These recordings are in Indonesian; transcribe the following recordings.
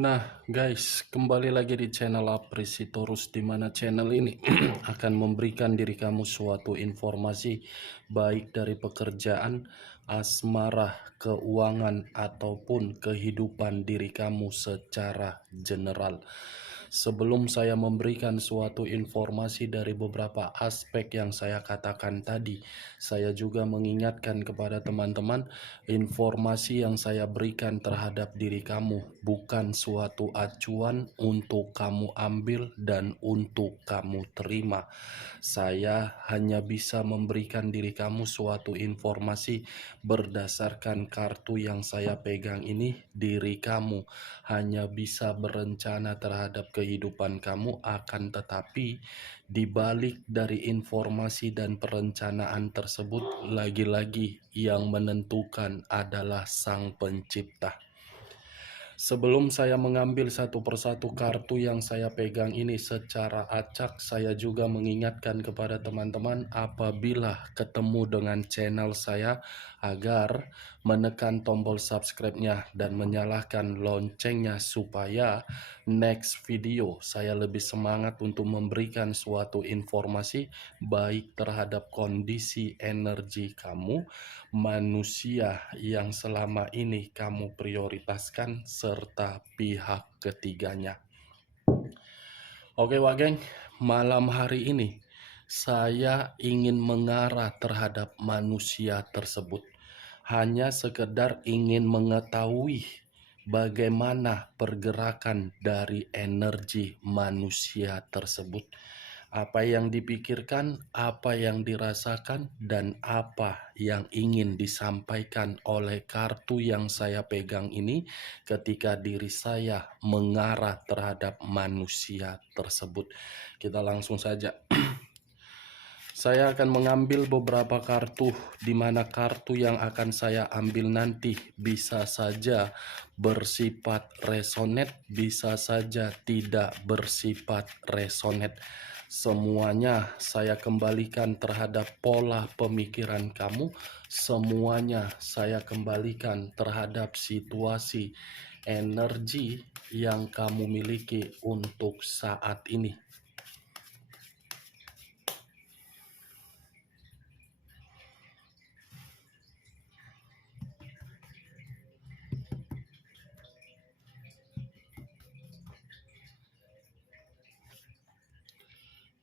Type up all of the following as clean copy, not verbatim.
Nah, guys, kembali lagi di channel Apresitorus, di mana channel ini akan memberikan diri kamu suatu informasi baik dari pekerjaan, asmara, keuangan, ataupun kehidupan diri kamu secara general. Sebelum saya memberikan suatu informasi dari beberapa aspek yang saya katakan tadi, saya juga mengingatkan kepada teman-teman, informasi yang saya berikan terhadap diri kamu bukan suatu acuan untuk kamu ambil dan untuk kamu terima. Saya hanya bisa memberikan diri kamu suatu informasi berdasarkan kartu yang saya pegang ini. Diri kamu hanya bisa berencana terhadap kehidupan kamu, akan tetapi di balik dari informasi dan perencanaan tersebut, lagi-lagi yang menentukan adalah Sang Pencipta. Sebelum saya mengambil satu persatu kartu yang saya pegang ini secara acak, saya juga mengingatkan kepada teman-teman apabila ketemu dengan channel saya agar menekan tombol subscribe-nya dan menyalakan loncengnya supaya next video saya lebih semangat untuk memberikan suatu informasi baik terhadap kondisi energi kamu, manusia yang selama ini kamu prioritaskan, serta pihak ketiganya. Oke Wageng, malam hari ini saya ingin mengarah terhadap manusia tersebut. Hanya sekedar ingin mengetahui bagaimana pergerakan dari energi manusia tersebut. Apa yang dipikirkan, apa yang dirasakan, dan apa yang ingin disampaikan oleh kartu yang saya pegang ini ketika diri saya mengarah terhadap manusia tersebut. Kita langsung saja. Saya akan mengambil beberapa kartu, di mana kartu yang akan saya ambil nanti bisa saja bersifat resonate, bisa saja tidak bersifat resonate. Semuanya saya kembalikan terhadap pola pemikiran kamu, semuanya saya kembalikan terhadap situasi energi yang kamu miliki untuk saat ini.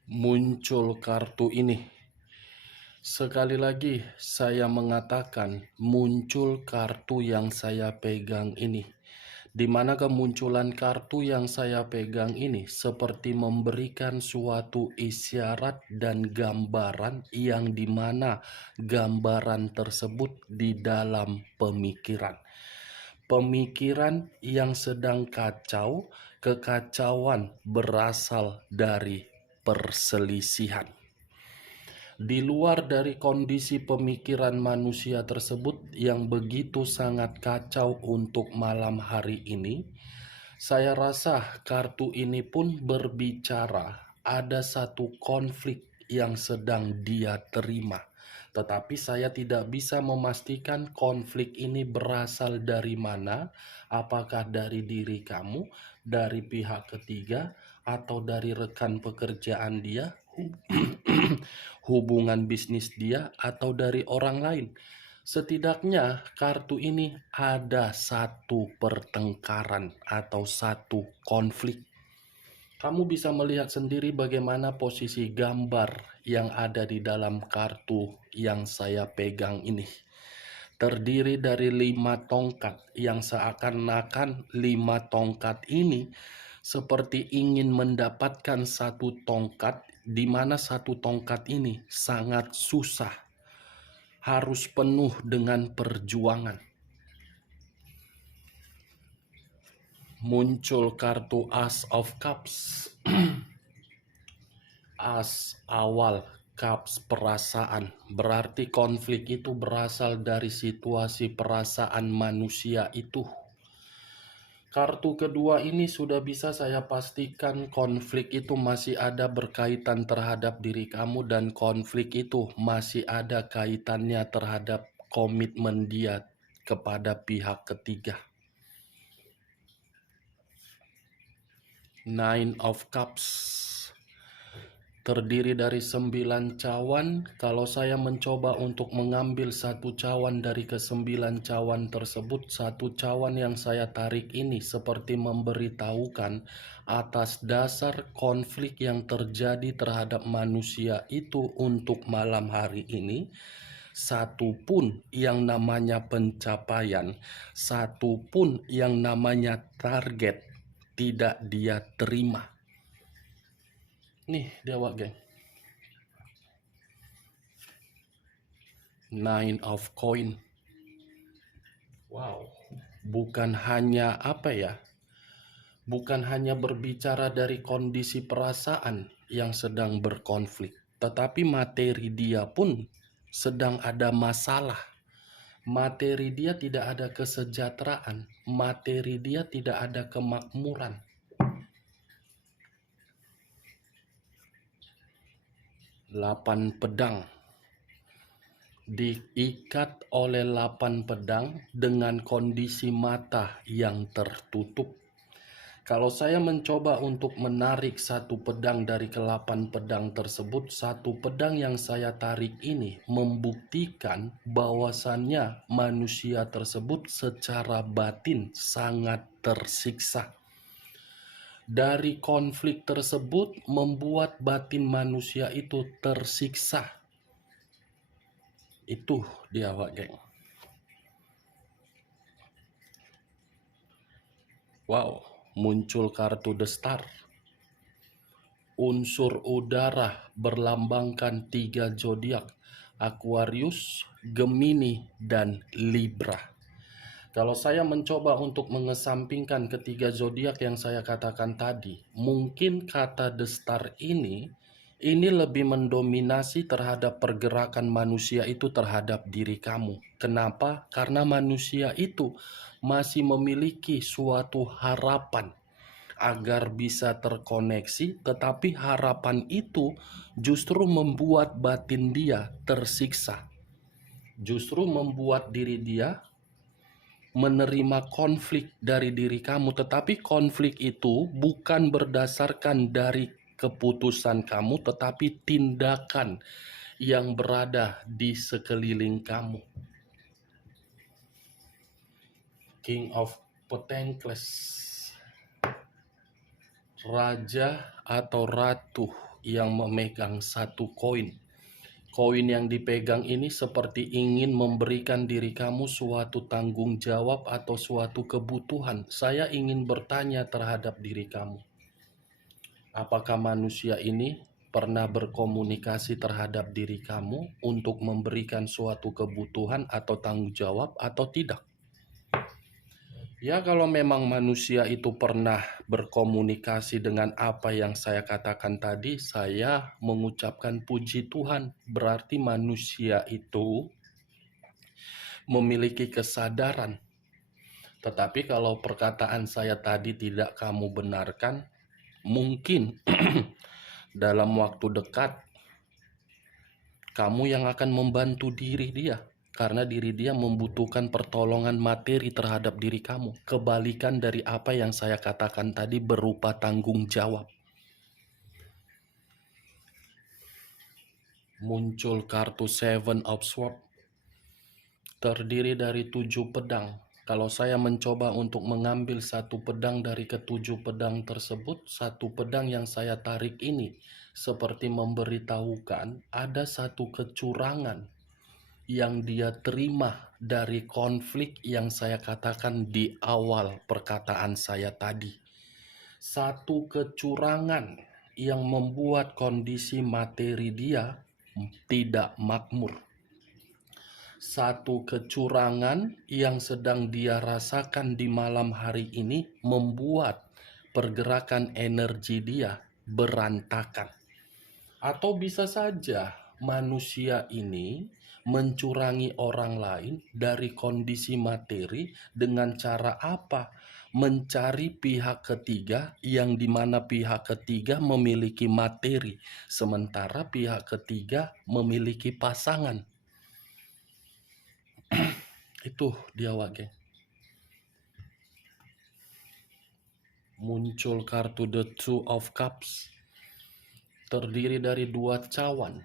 Muncul kartu ini. Sekali lagi saya mengatakan muncul kartu yang saya pegang ini. Di mana kemunculan kartu yang saya pegang ini seperti memberikan suatu isyarat dan gambaran yang dimana gambaran tersebut di dalam pemikiran. Pemikiran yang sedang kacau, kekacauan berasal dari perselisihan. Di luar dari kondisi pemikiran manusia tersebut yang begitu sangat kacau untuk malam hari ini, saya rasa kartu ini pun berbicara ada satu konflik yang sedang dia terima. Tetapi saya tidak bisa memastikan konflik ini berasal dari mana, apakah dari diri kamu, dari pihak ketiga, atau dari rekan pekerjaan dia, hubungan bisnis dia, atau dari orang lain. Setidaknya kartu ini ada satu pertengkaran atau satu konflik. Kamu bisa melihat sendiri bagaimana posisi gambar yang ada di dalam kartu yang saya pegang ini. Terdiri dari 5 tongkat yang seakan-akan 5 tongkat ini seperti ingin mendapatkan satu tongkat, di mana satu tongkat ini sangat susah, harus penuh dengan perjuangan. Muncul kartu Ace of Cups. As awal, cups perasaan, berarti konflik itu berasal dari situasi perasaan manusia itu. Kartu kedua ini sudah bisa saya pastikan konflik itu masih ada berkaitan terhadap diri kamu, dan konflik itu masih ada kaitannya terhadap komitmen dia kepada pihak ketiga. Nine of Cups. Terdiri dari 9 cawan. Kalau saya mencoba untuk mengambil satu cawan dari ke-9 cawan tersebut, satu cawan yang saya tarik ini seperti memberitahukan atas dasar konflik yang terjadi terhadap manusia itu untuk malam hari ini, satu pun yang namanya pencapaian, satu pun yang namanya target tidak dia terima. Nih dewa geng, Nine of Coin. Wow, bukan hanya bukan hanya berbicara dari kondisi perasaan yang sedang berkonflik, tetapi materi dia pun sedang ada masalah. Materi dia tidak ada kesejahteraan, materi dia tidak ada kemakmuran. 8 pedang. Diikat oleh 8 pedang dengan kondisi mata yang tertutup. Kalau saya mencoba untuk menarik satu pedang dari ke-8 pedang tersebut, satu pedang yang saya tarik ini membuktikan bahwasannya manusia tersebut secara batin sangat tersiksa. Dari konflik tersebut membuat batin manusia itu tersiksa. Itu dia Wak geng. Wow, muncul kartu The Star. Unsur udara berlambangkan 3 zodiak, Aquarius, Gemini, dan Libra. Kalau saya mencoba untuk mengesampingkan ketiga zodiak yang saya katakan tadi, mungkin kata The Star ini lebih mendominasi terhadap pergerakan manusia itu terhadap diri kamu. Kenapa? Karena manusia itu masih memiliki suatu harapan agar bisa terkoneksi, tetapi harapan itu justru membuat batin dia tersiksa. Justru membuat diri dia menerima konflik dari diri kamu, tetapi konflik itu bukan berdasarkan dari keputusan kamu, tetapi tindakan yang berada di sekeliling kamu. King of Pentacles, raja atau ratu yang memegang satu koin. Koin yang dipegang ini seperti ingin memberikan diri kamu suatu tanggung jawab atau suatu kebutuhan. Saya ingin bertanya terhadap diri kamu. Apakah manusia ini pernah berkomunikasi terhadap diri kamu untuk memberikan suatu kebutuhan atau tanggung jawab atau tidak? Ya, kalau memang manusia itu pernah berkomunikasi dengan apa yang saya katakan tadi, saya mengucapkan puji Tuhan. Berarti manusia itu memiliki kesadaran. Tetapi kalau perkataan saya tadi tidak kamu benarkan, mungkin dalam waktu dekat kamu yang akan membantu diri dia. Karena diri dia membutuhkan pertolongan materi terhadap diri kamu. Kebalikan dari apa yang saya katakan tadi berupa tanggung jawab. Muncul kartu Seven of Swords. Terdiri dari 7 pedang. Kalau saya mencoba untuk mengambil satu pedang dari ke-7 pedang tersebut, satu pedang yang saya tarik ini seperti memberitahukan ada satu kecurangan yang dia terima dari konflik yang saya katakan di awal perkataan saya tadi. Satu kecurangan yang membuat kondisi materi dia tidak makmur. Satu kecurangan yang sedang dia rasakan di malam hari ini membuat pergerakan energi dia berantakan. Atau bisa saja manusia ini mencurangi orang lain dari kondisi materi dengan cara apa? Mencari pihak ketiga yang dimana pihak ketiga memiliki materi, sementara pihak ketiga memiliki pasangan. Itu dia Wage. Muncul kartu The Two of Cups, terdiri dari 2 cawan.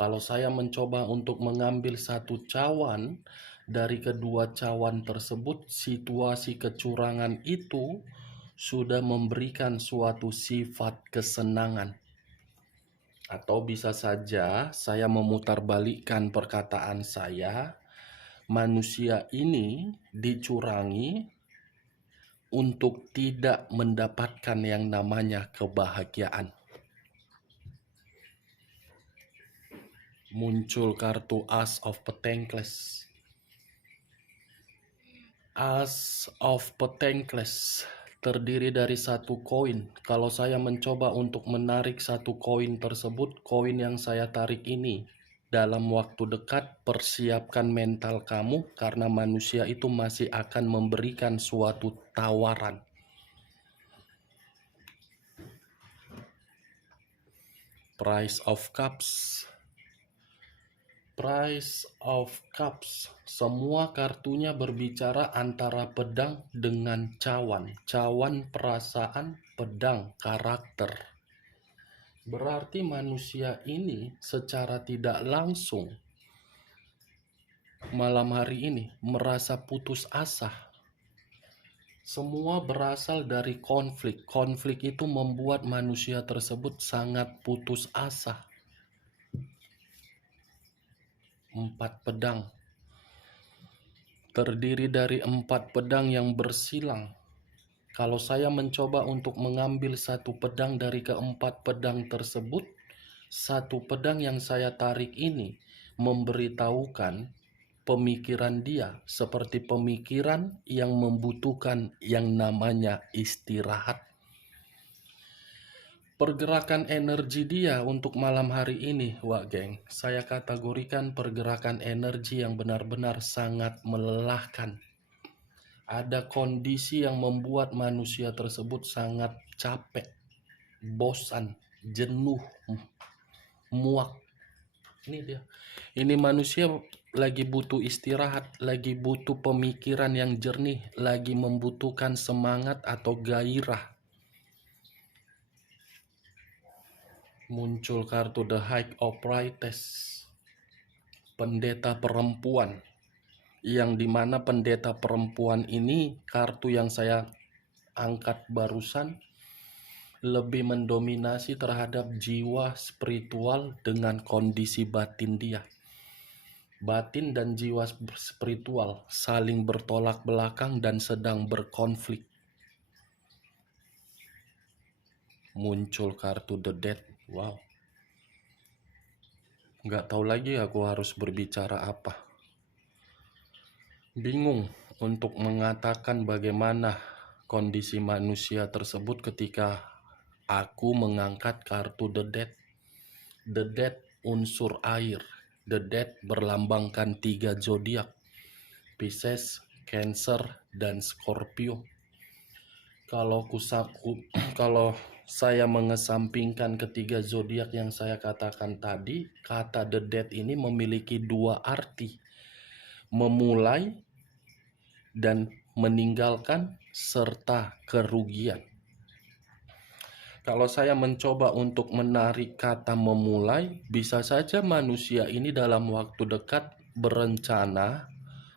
Kalau saya mencoba untuk mengambil 1 cawan, dari kedua cawan tersebut, situasi kecurangan itu sudah memberikan suatu sifat kesenangan. Atau bisa saja saya memutarbalikkan perkataan saya, manusia ini dicurangi untuk tidak mendapatkan yang namanya kebahagiaan. Muncul kartu As of Pentacles. As of Pentacles terdiri dari 1 koin. Kalau saya mencoba untuk menarik 1 koin tersebut, koin yang saya tarik ini dalam waktu dekat, persiapkan mental kamu karena manusia itu masih akan memberikan suatu tawaran. Price of Cups. Price of Cups. Semua kartunya berbicara antara pedang dengan cawan. Cawan perasaan, pedang karakter. Berarti manusia ini secara tidak langsung malam hari ini merasa putus asa. Semua berasal dari konflik. Konflik itu membuat manusia tersebut sangat putus asa. 4 pedang. Terdiri dari 4 pedang yang bersilang. Kalau saya mencoba untuk mengambil 1 pedang dari ke-4 pedang tersebut, 1 pedang yang saya tarik ini memberitahukan pemikiran dia seperti pemikiran yang membutuhkan yang namanya istirahat. Pergerakan energi dia untuk malam hari ini, wak geng, saya kategorikan pergerakan energi yang benar-benar sangat melelahkan. Ada kondisi yang membuat manusia tersebut sangat capek, bosan, jenuh, muak. Ini dia. Ini manusia lagi butuh istirahat, lagi butuh pemikiran yang jernih, lagi membutuhkan semangat atau gairah. Muncul kartu The High of Priestess, pendeta perempuan, yang dimana pendeta perempuan ini kartu yang saya angkat barusan lebih mendominasi terhadap jiwa spiritual dengan kondisi batin dia. Batin dan jiwa spiritual saling bertolak belakang dan sedang berkonflik. Muncul kartu The Death. Wow. Nggak tahu lagi aku harus berbicara apa. Bingung untuk mengatakan bagaimana kondisi manusia tersebut ketika aku mengangkat kartu The Death. The Death unsur air. The Death berlambangkan 3 zodiak, Pisces, Cancer, dan Scorpio. Kalau saya mengesampingkan ketiga zodiak yang saya katakan tadi, kata The Death ini memiliki 2 arti. Memulai dan meninggalkan serta kerugian. Kalau saya mencoba untuk menarik kata memulai, bisa saja manusia ini dalam waktu dekat berencana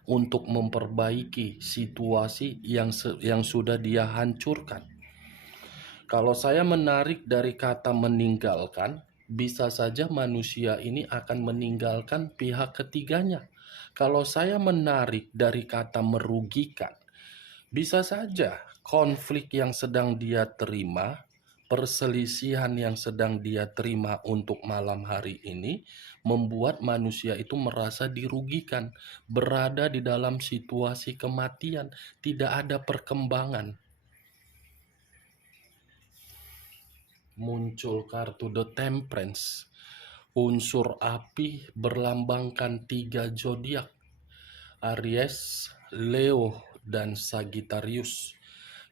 untuk memperbaiki situasi yang sudah dia hancurkan. Kalau saya menarik dari kata meninggalkan, bisa saja manusia ini akan meninggalkan pihak ketiganya. Kalau saya menarik dari kata merugikan, bisa saja konflik yang sedang dia terima, perselisihan yang sedang dia terima untuk malam hari ini, membuat manusia itu merasa dirugikan, berada di dalam situasi kematian, tidak ada perkembangan. Muncul kartu The Temperance, unsur api berlambangkan 3 zodiak, Aries, Leo, dan Sagittarius.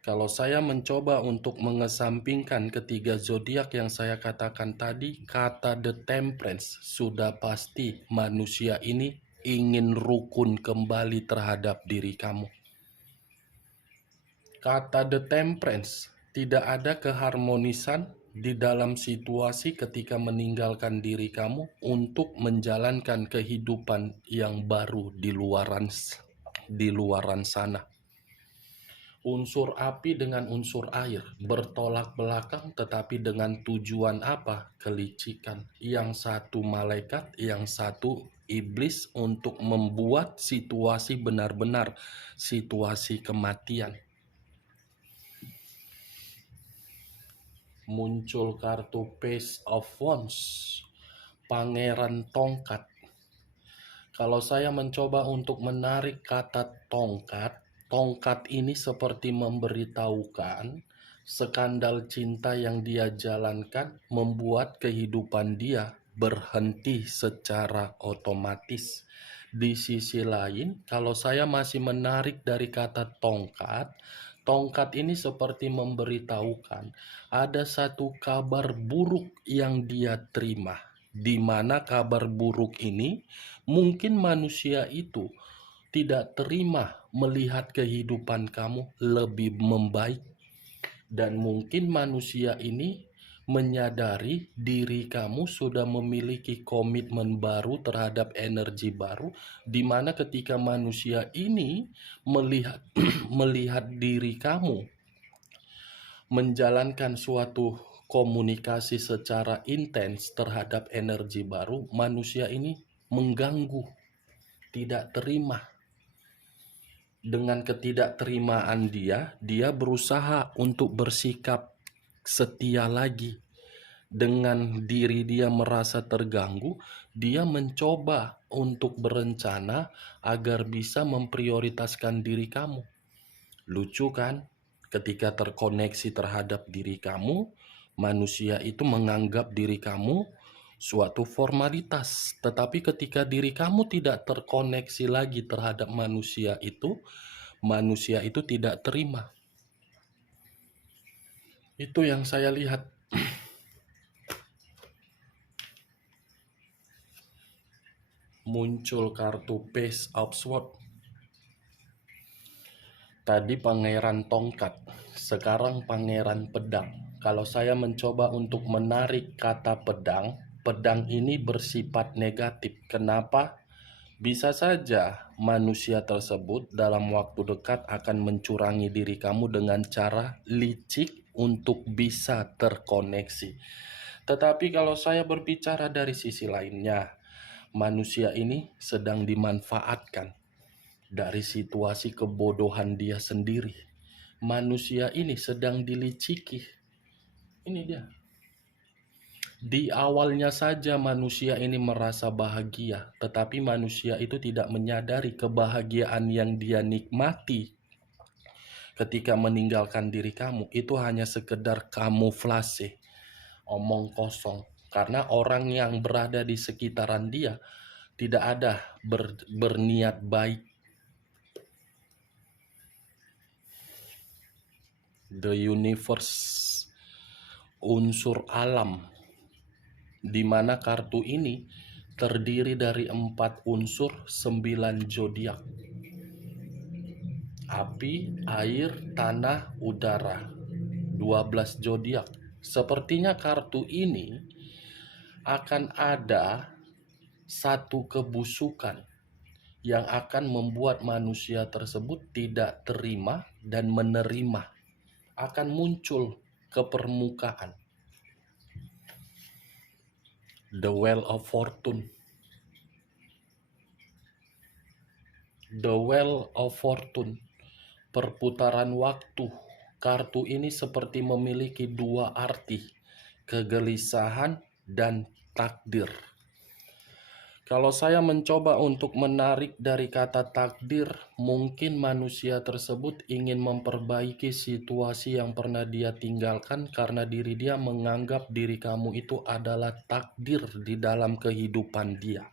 Kalau saya mencoba untuk mengesampingkan ketiga zodiak yang saya katakan tadi, kata The Temperance sudah pasti manusia ini ingin rukun kembali terhadap diri kamu. Kata The Temperance Tidak ada keharmonisan di dalam situasi ketika meninggalkan diri kamu untuk menjalankan kehidupan yang baru di luaran sana. Unsur api dengan unsur air bertolak belakang, tetapi dengan tujuan apa? Kelicikan. Yang satu malaikat, yang satu iblis, untuk membuat situasi benar-benar situasi kematian. Muncul kartu Page of Wands, Pangeran Tongkat. Kalau saya mencoba untuk menarik kata tongkat, tongkat ini seperti memberitahukan skandal cinta yang dia jalankan membuat kehidupan dia berhenti secara otomatis. Di sisi lain, kalau saya masih menarik dari kata tongkat, tongkat ini seperti memberitahukan ada satu kabar buruk yang dia terima, di mana kabar buruk ini mungkin manusia itu tidak terima melihat kehidupan kamu lebih membaik, dan mungkin manusia ini menyadari diri kamu sudah memiliki komitmen baru terhadap energi baru, di mana ketika manusia ini melihat melihat diri kamu menjalankan suatu komunikasi secara intens terhadap energi baru, manusia ini mengganggu, tidak terima. Dengan ketidakterimaan dia berusaha untuk bersikap setia lagi. Dengan diri dia merasa terganggu, dia mencoba untuk berencana agar bisa memprioritaskan diri kamu. Lucu kan? Ketika terkoneksi terhadap diri kamu, manusia itu menganggap diri kamu suatu formalitas. Tetapi ketika diri kamu tidak terkoneksi lagi terhadap manusia itu tidak terima. Itu yang saya lihat. Muncul kartu Page of Swords. Tadi Pangeran Tongkat, sekarang Pangeran Pedang. Kalau saya mencoba untuk menarik kata pedang, pedang ini bersifat negatif. Kenapa? Bisa saja manusia tersebut dalam waktu dekat akan mencurangi diri kamu dengan cara licik untuk bisa terkoneksi. Tetapi kalau saya berbicara dari sisi lainnya, manusia ini sedang dimanfaatkan dari situasi kebodohan dia sendiri. Manusia ini sedang diliciki. Ini dia. Di awalnya saja manusia ini merasa bahagia, tetapi manusia itu tidak menyadari kebahagiaan yang dia nikmati ketika meninggalkan diri kamu itu hanya sekedar kamuflase, omong kosong. Karena orang yang berada di sekitaran dia tidak ada berniat baik. The universe, unsur alam, di mana kartu ini terdiri dari 4 unsur, 9 zodiak. Api, air, tanah, udara. 12 zodiak. Sepertinya kartu ini akan ada satu kebusukan yang akan membuat manusia tersebut tidak terima dan menerima. Akan muncul ke permukaan. The Wheel of Fortune. The Wheel of Fortune, perputaran waktu. Kartu ini seperti memiliki 2 arti, kegelisahan dan takdir. Kalau saya mencoba untuk menarik dari kata takdir, mungkin manusia tersebut ingin memperbaiki situasi yang pernah dia tinggalkan karena diri dia menganggap diri kamu itu adalah takdir di dalam kehidupan dia.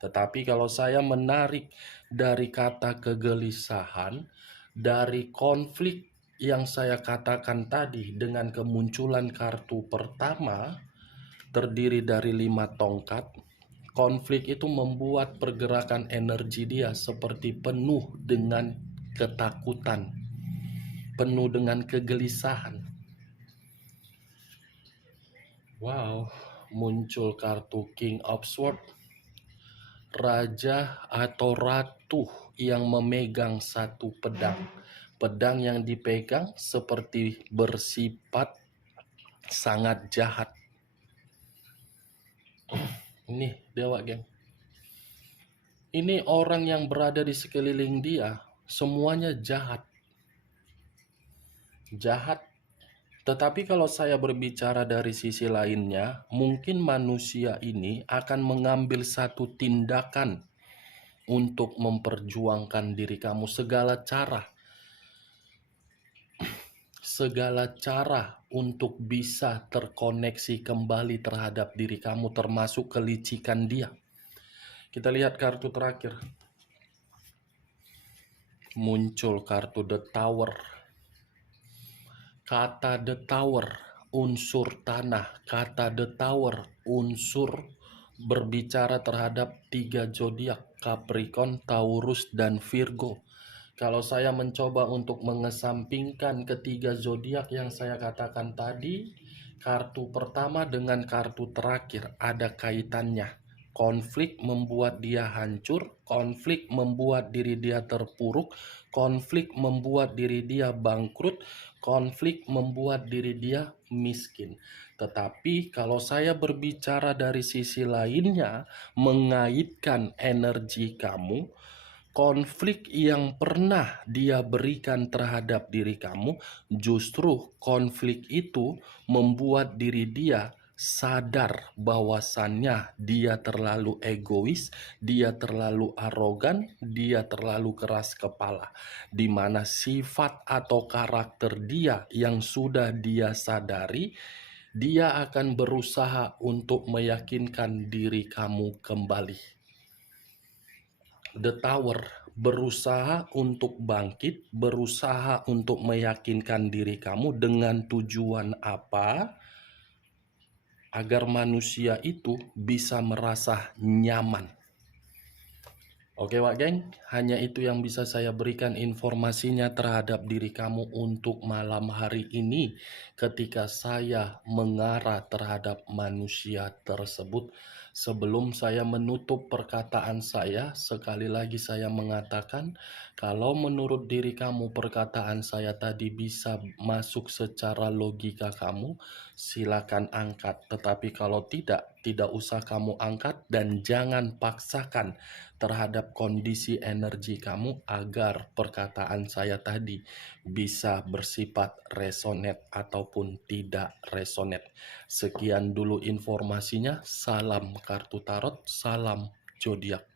Tetapi kalau saya menarik dari kata kegelisahan, dari konflik yang saya katakan tadi dengan kemunculan kartu pertama terdiri dari 5 tongkat, konflik itu membuat pergerakan energi dia seperti penuh dengan ketakutan, penuh dengan kegelisahan. Wow, muncul kartu King of Swords, raja atau ratu yang memegang satu pedang. Pedang yang dipegang seperti bersifat sangat jahat. Ini dewa, geng. Ini orang yang berada di sekeliling dia, semuanya jahat. Jahat. Tetapi kalau saya berbicara dari sisi lainnya, mungkin manusia ini akan mengambil satu tindakan untuk memperjuangkan diri kamu, segala cara untuk bisa terkoneksi kembali terhadap diri kamu, termasuk kelicikan dia. Kita lihat kartu terakhir. Muncul kartu The Tower. Kata The Tower, unsur tanah. Kata The Tower, unsur berbicara terhadap 3 zodiak, Capricorn, Taurus, dan Virgo. Kalau saya mencoba untuk mengesampingkan ketiga zodiak yang saya katakan tadi, kartu pertama dengan kartu terakhir ada kaitannya. Konflik membuat dia hancur, konflik membuat diri dia terpuruk, konflik membuat diri dia bangkrut, konflik membuat diri dia miskin. Tetapi kalau saya berbicara dari sisi lainnya, mengaitkan energi kamu, konflik yang pernah dia berikan terhadap diri kamu, justru konflik itu membuat diri dia sadar bahwasannya dia terlalu egois, dia terlalu arogan, dia terlalu keras kepala, di mana sifat atau karakter dia yang sudah dia sadari, dia akan berusaha untuk meyakinkan diri kamu kembali. The Tower berusaha untuk bangkit, berusaha untuk meyakinkan diri kamu dengan tujuan apa? Agar manusia itu bisa merasa nyaman. Oke Wak Geng, hanya itu yang bisa saya berikan informasinya terhadap diri kamu untuk malam hari ini ketika saya mengarah terhadap manusia tersebut. Sebelum saya menutup perkataan saya, sekali lagi saya mengatakan, kalau menurut diri kamu perkataan saya tadi bisa masuk secara logika kamu, silakan angkat. Tetapi kalau tidak usah kamu angkat dan jangan paksakan terhadap kondisi energi kamu agar perkataan saya tadi bisa bersifat resonate ataupun tidak resonate. Sekian dulu informasinya. Salam kartu tarot, salam zodiak.